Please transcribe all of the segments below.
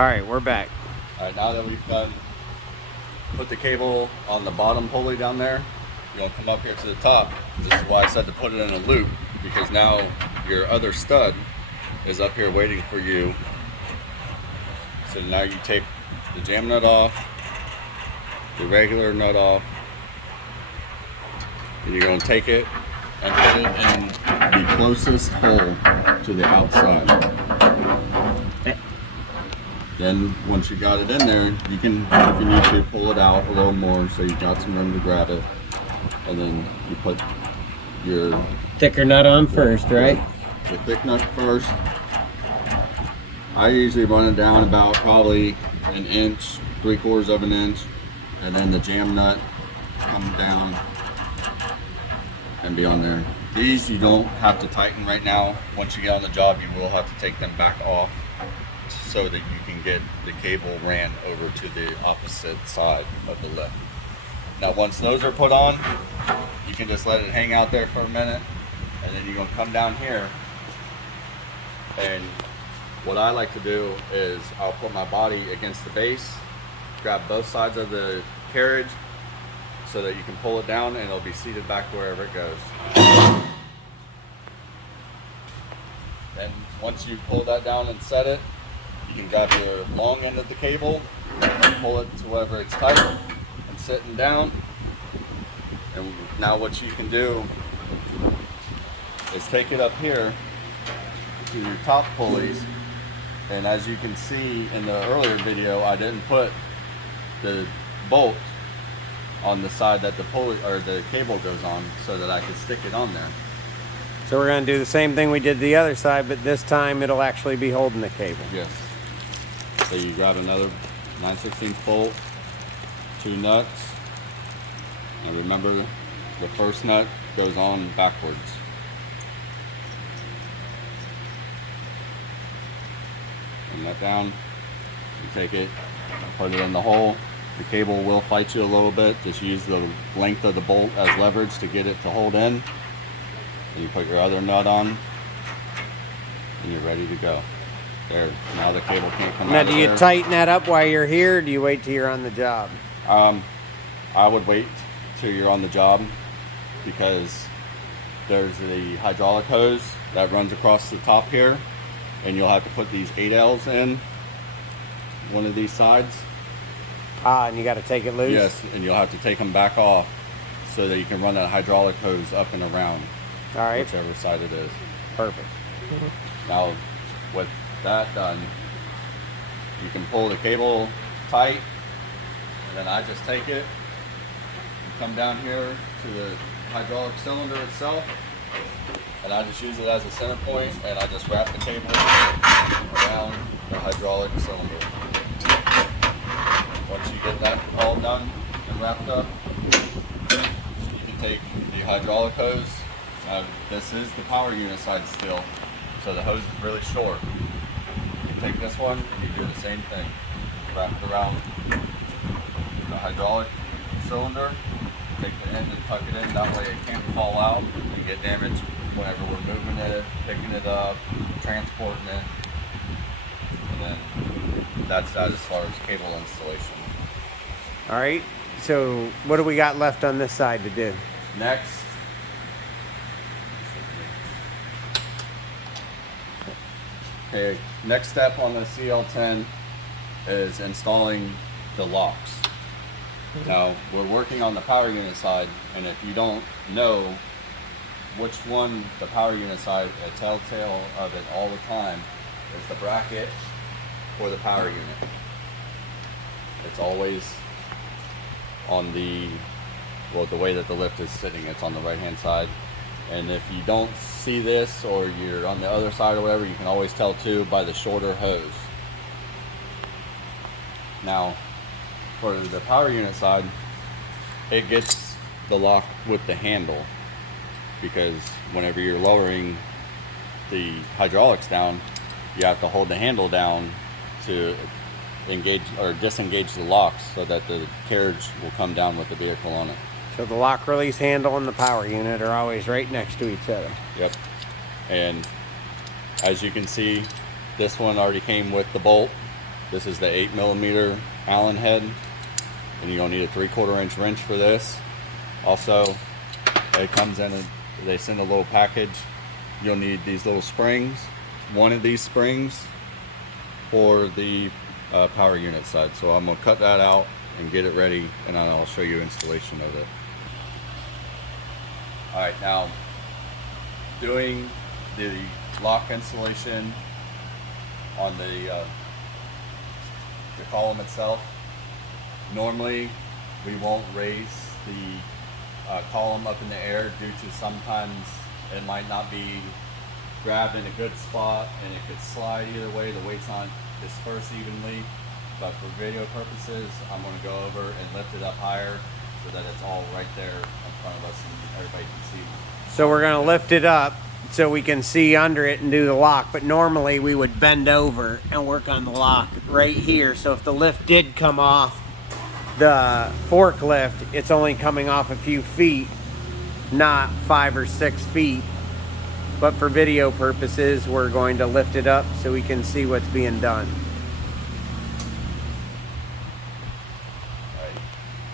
All right, we're back. All right, now that we've put the cable on the bottom pulley down there, you're gonna come up here to the top. This is why I said to put it in a loop, because now your other stud is up here waiting for you. So now you take the jam nut off, the regular nut off, and you're gonna take it and put it in the closest hole to the outside. Then once you got it in there, you can, if you need to, pull it out a little more so you got some room to grab it. And then you put your thicker nut on first, right? The thick nut first. I usually run it down about probably an inch, 3/4 of an inch, and then the jam nut come down and be on there. These you don't have to tighten right now. Once you get on the job, you will have to take them back off so that you can get the cable ran over to the opposite side of the lift. Now once those are put on, you can just let it hang out there for a minute, and then you're going to come down here, and what I like to do is I'll put my body against the base, grab both sides of the carriage so that you can pull it down and it'll be seated back wherever it goes. Then once you pull that down and set it, you can grab your long end of the cable and pull it to wherever it's tight and sitting down. And now what you can do is take it up here to your top pulleys. And as you can see in the earlier video, I didn't put the bolt on the side that the pulley or the cable goes on so that I could stick it on there. So we're going to do the same thing we did the other side, but this time it'll actually be holding the cable. Yes. So you grab another 9/16 bolt, 2 nuts, and remember the first nut goes on backwards. Put that down, you take it, put it in the hole. The cable will fight you a little bit. Just use the length of the bolt as leverage to get it to hold in. And you put your other nut on, and you're ready to go. There, now the cable can't come out of there. Now, do you tighten that up while you're here, or do you wait till you're on the job? I would wait till you're on the job, because there's the hydraulic hose that runs across the top here, and you'll have to put these 8Ls in one of these sides. Ah, and you got to take it loose? Yes, and you'll have to take them back off so that you can run that hydraulic hose up and around. All right. Whichever side it is. Perfect. Now, with that done, you can pull the cable tight, and then I just take it and come down here to the hydraulic cylinder itself, and I just use it as a center point, and I just wrap the cable around the hydraulic cylinder. Once you get that all done and wrapped up, you can take the hydraulic hose. This is the power unit side still, so the hose is really short. You take this one and you do the same thing. Wrap it around the hydraulic cylinder, take the end and tuck it in, that way it can't fall out and get damaged whenever we're moving it, picking it up, transporting it. And then that's that as far as cable installation. All right, so what do we got left on this side to do? Next, okay, next step on the CL10 is installing the locks. Now, we're working on the power unit side, and if you don't know which one the power unit side, a telltale of it all the time is the bracket for the power unit. It's always on the, well, the way that the lift is sitting, it's on the right hand side. And if you don't see this, or you're on the other side or whatever, you can always tell too by the shorter hose. Now, for the power unit side, it gets the lock with the handle, because whenever you're lowering the hydraulics down, you have to hold the handle down to engage or disengage the locks so that the carriage will come down with the vehicle on it. So the lock release handle and the power unit are always right next to each other. Yep. And as you can see, this one already came with the bolt This is the 8mm Allen head, and you're gonna need a 3/4 inch wrench for this. Also, it comes in they send a little package. You'll need these little springs. One of these springs for the power unit side. So I'm gonna cut that out and get it ready, and then I'll show you installation of it. All right, now doing the lock installation on the column itself. Normally, we won't raise the column up in the air due to sometimes it might not be grabbed in a good spot and it could slide either way. The weight's not dispersed evenly. But for video purposes, I'm going to go over and lift it up higher so that it's all right there in front of us and everybody can see. So we're going to lift it up so we can see under it and do the lock. But normally we would bend over and work on the lock right here. So if the lift did come off the forklift, it's only coming off a few feet, not 5 or 6 feet. But for video purposes, we're going to lift it up so we can see what's being done.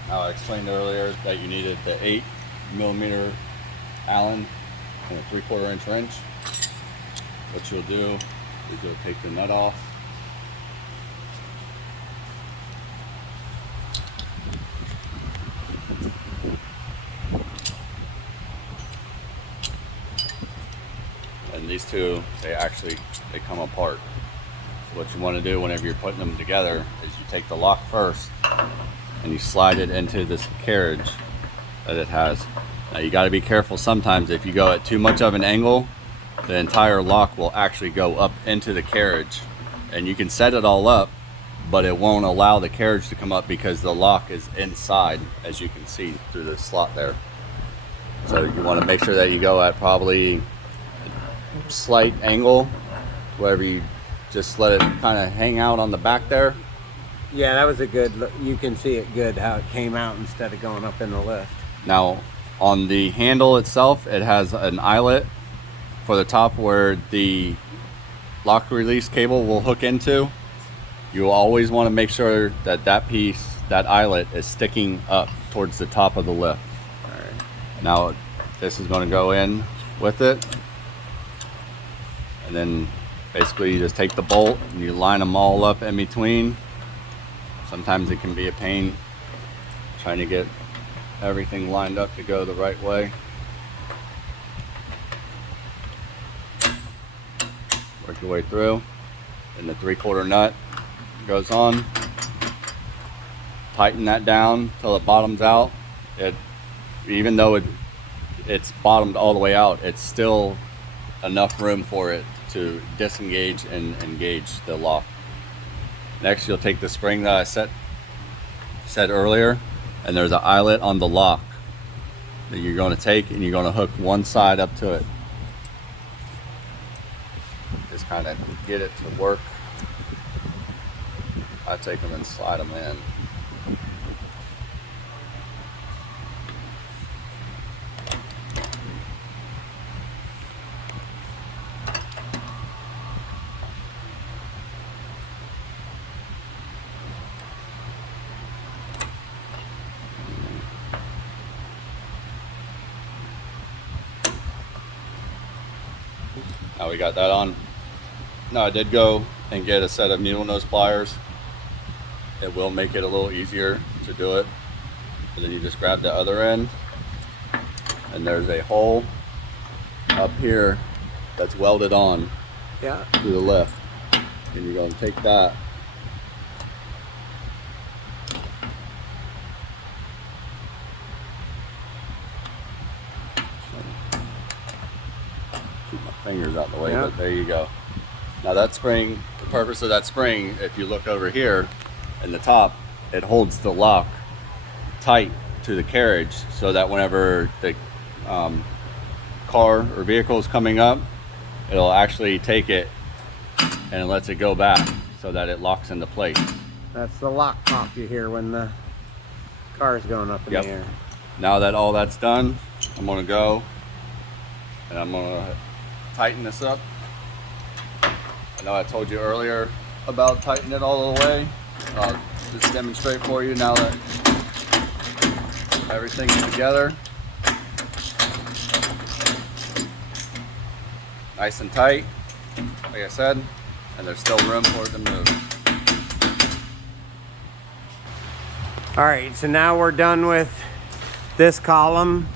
Now, I explained earlier that you needed the 8mm Allen and a 3/4 inch wrench. What you'll do is you'll take the nut off. And these two, they come apart. So what you want to do whenever you're putting them together is you take the lock first and you slide it into this carriage that it has. Now you got to be careful sometimes. If you go at too much of an angle, the entire lock will actually go up into the carriage, and you can set it all up, but it won't allow the carriage to come up because the lock is inside, as you can see through the slot there. So you want to make sure that you go at probably a slight angle, wherever you just let it kind of hang out on the back there. Yeah, that was a good look. You can see it good how it came out instead of going up in the lift. Now on the handle itself, it has an eyelet for the top where the lock release cable will hook into. You always want to make sure that that piece, that eyelet, is sticking up towards the top of the lift. All right. Now this is going to go in with it, and then basically you just take the bolt and you line them all up in between. Sometimes it can be a pain trying to get everything lined up to go the right way. Work your way through, and the 3/4 nut goes on. Tighten that down till it bottoms out. Even though it's bottomed all the way out, it's still enough room for it to disengage and engage the lock. Next, you'll take the spring that I said earlier, and there's an eyelet on the lock that you're going to take, and you're going to hook one side up to it. Just kind of get it to work. I take them and slide them in. Now we got that on. Now I did go and get a set of needle nose pliers. It will make it a little easier to do it. And then you just grab the other end, and there's a hole up here that's welded on Yeah. to the lift. And you're going to take that keep my fingers out of the way, Yeah. but there you go. Now that spring, the purpose of that spring, if you look over here in the top, it holds the lock tight to the carriage so that whenever the car or vehicle is coming up, it'll actually take it and it lets it go back so that it locks into place. That's the lock pop you hear when the car's going up in Yep. the air. Now that all that's done, I'm gonna go and I'm gonna tighten this up. I know I told you earlier about tighten it all the way. I'll just demonstrate for you now that everything's together. Nice and tight, like I said, and there's still room for it to move. All right, so now we're done with this column.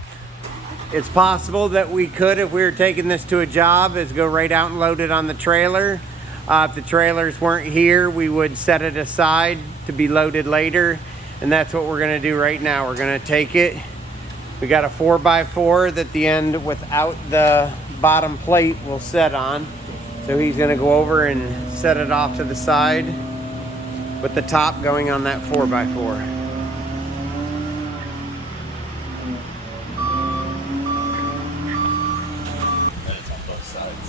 It's possible that we could, if we were taking this to a job, is go right out and load it on the trailer. If the trailers weren't here, we would set it aside to be loaded later. And that's what we're gonna do right now. We're gonna take it. We got a 4x4 that the end without the bottom plate will set on. So he's gonna go over and set it off to the side with the top going on that 4x4.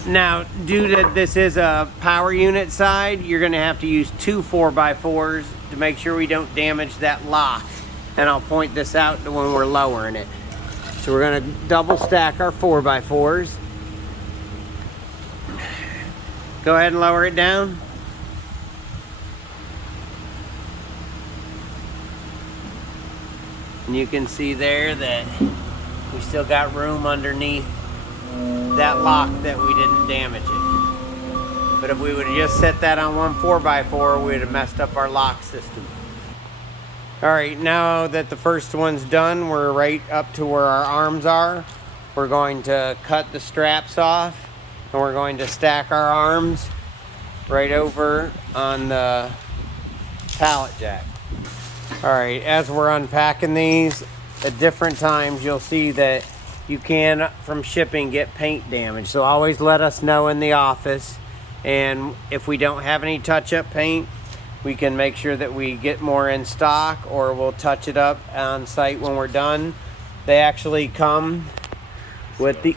Now, due to this is a power unit side, you're gonna have to use 2 4x4s to make sure we don't damage that lock. And I'll point this out to when we're lowering it. So we're gonna double stack our 4x4s. Go ahead and lower it down. And you can see there that we still got room underneath that lock that we didn't damage it. But if we would have just set that on one 4x4, we would have messed up our lock system. All right, now that the first one's done, we're right up to where our arms are. We're going to cut the straps off, and we're going to stack our arms right over on the pallet jack. All right, as we're unpacking these, at different times you'll see that you can, from shipping, get paint damage. So always let us know in the office. And if we don't have any touch-up paint, we can make sure that we get more in stock, or we'll touch it up on site when we're done. They actually come with the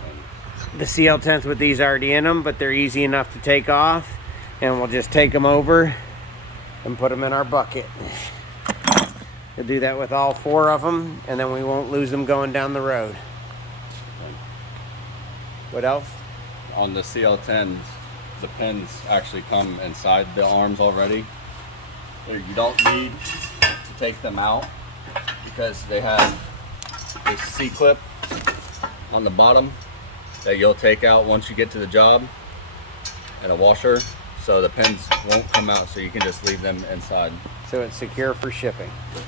cl10s with these already in them, but they're easy enough to take off. And we'll just take them over and put them in our bucket. We'll do that with all 4 of them, and then we won't lose them going down the road. What else? On the cl10s, the pins actually come inside the arms already. You don't need to take them out because they have a C-clip on the bottom that you'll take out once you get to the job, and a washer, so the pins won't come out, so you can just leave them inside. So it's secure for shipping.